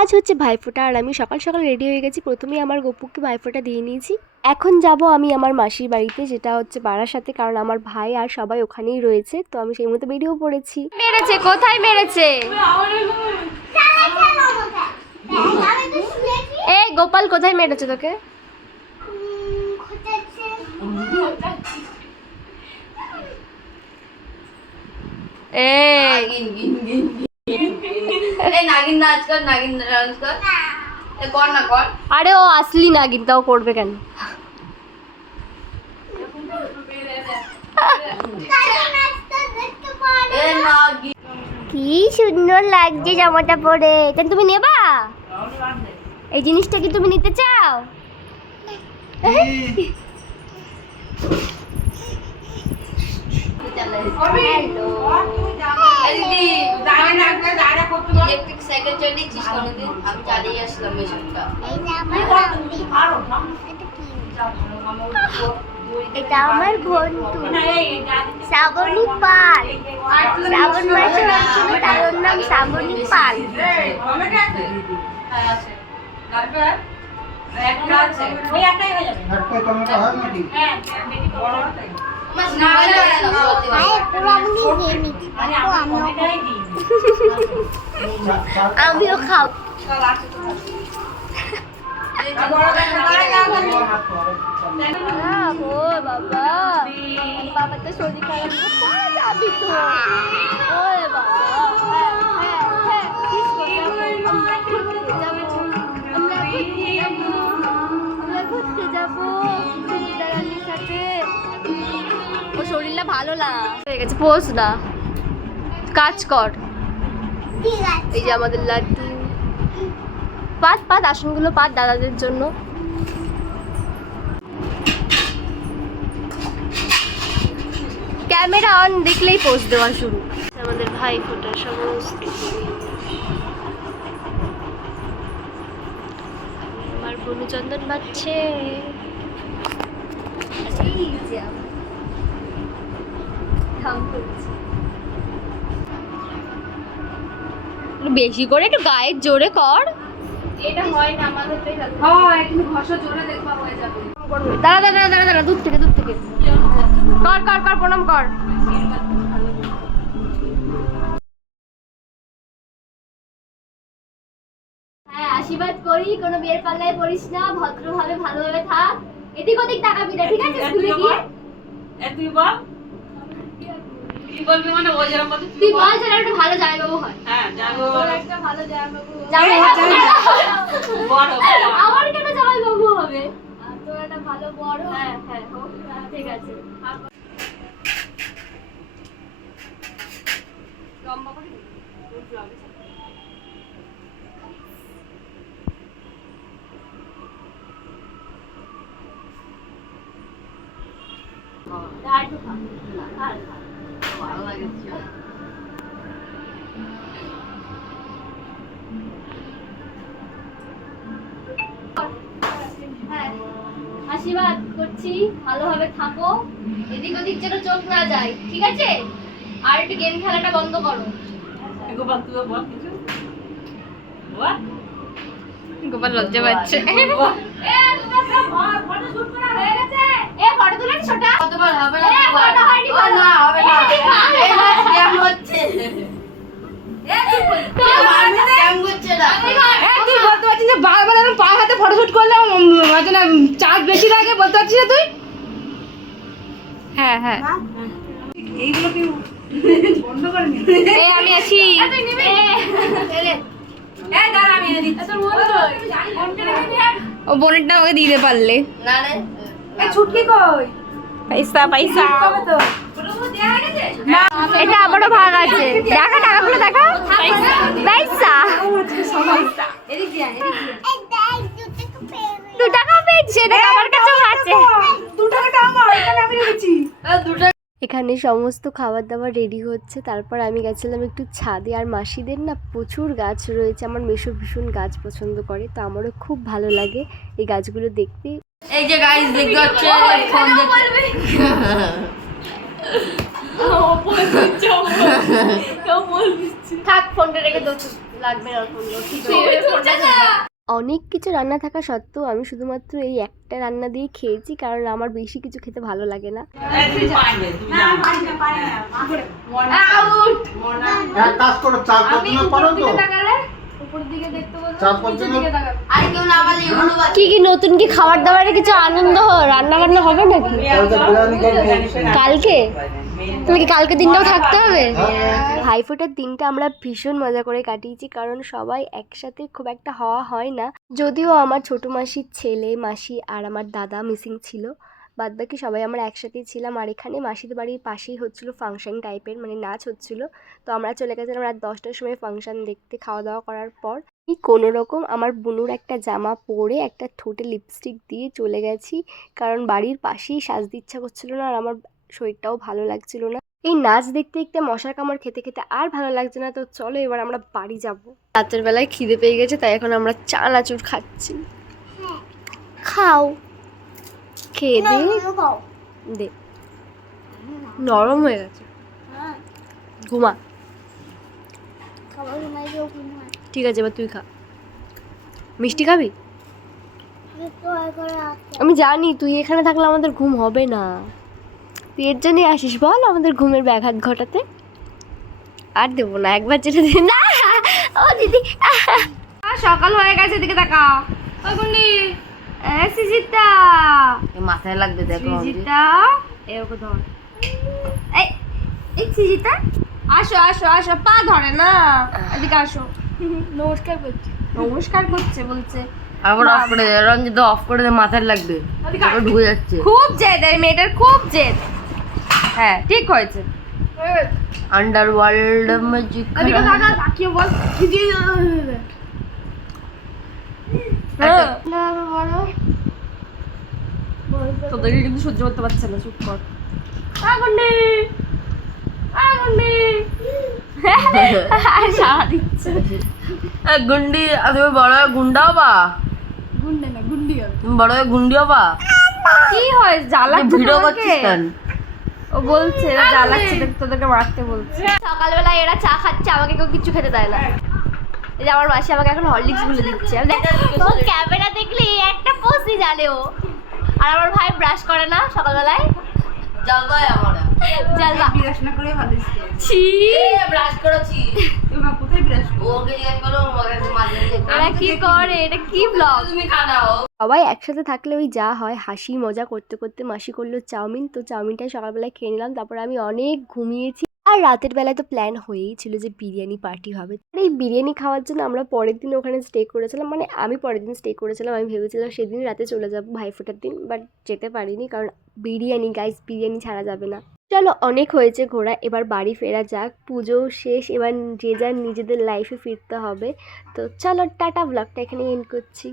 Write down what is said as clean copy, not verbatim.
আজ হচ্ছে ভাইফোঁটা আর আমি সকাল সকাল রেডি হয়ে গেছি। প্রথমেই আমার গপুকে ভাইফোঁটা দিয়ে নিয়েছি। এখন যাব আমি আমার মাসির বাড়িতে, যেটা হচ্ছে বারাসাতে, কারণ আমার ভাই আর সবাই ওখানেই রয়েছে। তো আমি সেই মতো বেরিয়েও পড়েছি। মেরেছে, কোথায় মেরেছে? এই গোপাল, কোথায় মেরেছে তোকে? আরে ও আসলি নাগিন, তাও করবে কেন? কি সুন্দর লাগছে জামাটা পরে। তুমি নেবা এই জিনিসটা? কি তুমি নিতে চাও? এটা আমার বন্ধু শ্রাবণী পাল। শ্রাবণ মাসে হচ্ছিল, তার নাম শ্রাবণী পাল। আমিও খাও। বাবা বাবা তো শরীর খারাপ, যাবি তো? আমরা ঘুরতে যাবো দিদারানির সাথে। ও শরীরটা ভালো না হয়ে গেছে, পোষ না, কাজ কর। এই যে আমাদের লাড্ডু, পাত পাত আসনগুলো পাত দাদাদের জন্য। ক্যামেরা অন দেখলেই পোস্ট দেওয়া শুরু। আমাদের ভাই ফোটার সমস্ত আমার বনু চন্দন বাজছে। বেশি করে একটু গায়ের জোরে কর। এটা হয় না আমাদের, হয় একটু ঘষা জোরে দেখবা হয়ে যাবে। দাঁড়া দাঁড়া দাঁড়া দাঁড়া, দূর থেকে কর কর কর, প্রণাম কর। হ্যাঁ, আশীর্বাদ করি, কোনো বিয়ের পাল্লায় পড়িস না, ভদ্রভাবে ভালোভাবে থাক, এদিক ওদিক তাকাবি না, ঠিক আছে? স্কুলে গিয়ে তুই বল, কি বলবি মানে ও যেরকম বলছিস তুই বল, যেন একটা ভালো জামাইবাবু হয়। হ্যাঁ, জামাইবাবু একটা ভালো জামাইবাবু। বড় আমার কেন জামাইবাবু হবে? তো একটা ভালো বড়। হ্যাঁ হ্যাঁ হোক, ঠিক আছে। লম্বা করে ভালো লাগে। আশীর্বাদ করছি, ভালোভাবে থাকো, এদিক ওদিক যেন চোখ না যায়, ঠিক আছে? আর একটু গেম খেলাটা বন্ধ করো। গোপাল লজ্জা পাচ্ছে। চার্জ বেশি লাগে বলতে পারছিস তুই? হ্যাঁ হ্যাঁ, এইগুলো কি বন্ধ করে নি? আমি আছি। ও বোনেরটা আমাকে দিতে পারলে না রে। ছুটকি কই? পয়সা পয়সা এটা আবারও ভাগ আছে। দেখা টাকাগুলো দেখা, পয়সা 2 টাকা পেয়েছে, এটা আমার কাছেও আছে। 2 টাকাটা আমার, এখানে আমি রেখেছি। এখানে সমস্ত খাবার দাবার রেডি হচ্ছে। তারপর আমি গেছিলাম একটু ছাদে। আর মাসিদের না প্রচুর গাছ রয়েছে, আমার মেশো ভীষণ গাছ পছন্দ করে, তো আমারও খুব ভালো লাগে এই গাছগুলো দেখতে। এই যে গাইস দেখতে পাচ্ছেন, ফোন দেখতে থাক, ফোনটা রেখে দোষ লাগবে না। ফোন অনেক কিছু রান্না থাকা সত্ত্বেও আমি শুধুমাত্র এই একটা রান্না দিয়ে খেয়েছি, কারণ আমার বেশি কিছু খেতে ভালো লাগে না। কি কি নতুন কি খাবার দাবারের কিছু আনন্দ রান্না বান্না হবে নাকি কালকে? তুমি কি কালকে দিনটাও থাকতে হবে? ভাইফোঁটার দিনটা আমরা ভীষণ মজা করে কাটিয়েছি, কারণ সবাই একসাথে খুব একটা হওয়া হয় না। যদিও আমার ছোট মাসির ছেলে, মাসি আর আমার দাদা মিসিং ছিল, বাদবাকি সবাই আমরা একসাথেই ছিলাম। আর এখানে মাসিদের বাড়ির পাশেই হচ্ছিলো ফাংশন টাইপের, মানে নাচ হচ্ছিলো। তো আমরা চলে গেছিলাম রাত 10টার সময় ফাংশন দেখতে, খাওয়া দাওয়া করার পর। কোনো রকম আমার বুনুর একটা জামা পরে একটা ঠোঁটে লিপস্টিক দিয়ে চলে গেছি, কারণ বাড়ির পাশেই সাজতে ইচ্ছা করছিল না, আর আমার শরীরটাও ভালো লাগছিল না। এই নাচ দেখতে দেখতে মশার কামড় খেতে খেতে আর ভালো লাগছে না। তো চলো এবার আমরা বাড়ি যাব। রাতের বেলায় খিদে পেয়ে গেছে, তাই এখন আমরা চানাচুর খাচ্ছি। খাও, খেয়ে দে, নরম হয়ে গেছে। ঘুমা। ঠিক আছে, এবার তুই খা। মিষ্টি খাবি? আমি জানি তুই এখানে থাকলে আমাদের ঘুম হবে না, তুই এর জন্যই আসিস বল আমাদের ঘুমের ব্যাঘাত ঘটাতে। আর দেবো না, একবার যেটা দিন না। ও দিদি, সকাল হয়ে গেছে, এদিকে তাকা। ওই গুন্ডি, সিজিতা মাথায় লাগবে, দেখো সিজিতা। এরকম ধর, এই সিজিতা আসো আসো আসো, পা ধরে না, এদিকে আসো। নমস্কার করছে, নমস্কার করছে বলছে। আবার অফ করে দে, রঞ্জিত অফ করে দে, মাথায় লাগবে, ঢুকে যাচ্ছে। খুব জেদ এই মেয়েটার, খুব জেদ। হ্যাঁ ঠিক হয়েছে। Underworld magic. এদিকে তাকা, তাকিয়ে বল। তোদেরকে কিন্তু সহ্য করতে পারছে না, চুপ কর। আগুনে আগুনে সারা দিচ্ছে। গুন্ডি, তুমি বড় হয়ে গুন্ডা হবা? গুন্ডে না, গুন্ডি হবে। তুমি বড় হয়ে গুন্ডি হবা? কি হয় জ্বালাচ্ছে ভিডিও তোমাকে? করছিস কেন? ও বলছে জ্বালাচ্ছে, তোদেরকে মারতে বলছে। সকালবেলা এরা চা খাচ্ছে, আমাকে কেউ কিছু খেতে দেয় না। এই যে আমার মাসি আমাকে এখন হরলিক্স গুলো দিচ্ছে। ও ক্যামেরা দেখলে একটা পোস্টই জানে ও। আর আমার ভাই ব্রাশ করে না সকালবেলায়। জ্বালবাই আমরা। জ্বালবা। ব্রাশ না করে ভালো ছিল। ছি, ব্রাশ করেছি। তুমি কোথায় ব্রাশ করো? ওকে জিজ্ঞেস করো, ওকে মাঝে এরা কি করে? এটা কি ব্লগ? তুমি খানাও। সবাই একসাথে থাকলে ওই যা হয়, হাসি মজা করতে করতে। মাসি করলো চাউমিন, তো চাউমিনটাই সকালবেলায় খেয়ে নিলাম। তারপর আমি অনেক ঘুমিয়েছি। আর রাতের বেলায় তো প্ল্যান হয়েই ছিল যে বিরিয়ানি পার্টি হবে। আর এই বিরিয়ানি খাওয়ার জন্য আমরা পরের দিন ওখানে স্টে করেছিলাম, মানে আমি পরের দিন স্টে করেছিলাম। আমি ভেবেছিলাম সেদিন রাতে চলে যাবো ভাইফোঁটার দিন, বাট যেতে পারিনি, কারণ বিরিয়ানি গাইস, বিরিয়ানি ছাড়া যাবে না। চলো অনেক হয়েছে ঘোরা, এবার বাড়ি ফেরা যাক। পুজো শেষ, এবার যে যার নিজেদের লাইফে ফিরতে হবে। তো চলো টাটা, ব্লগটা এখানে এন্ড করছি।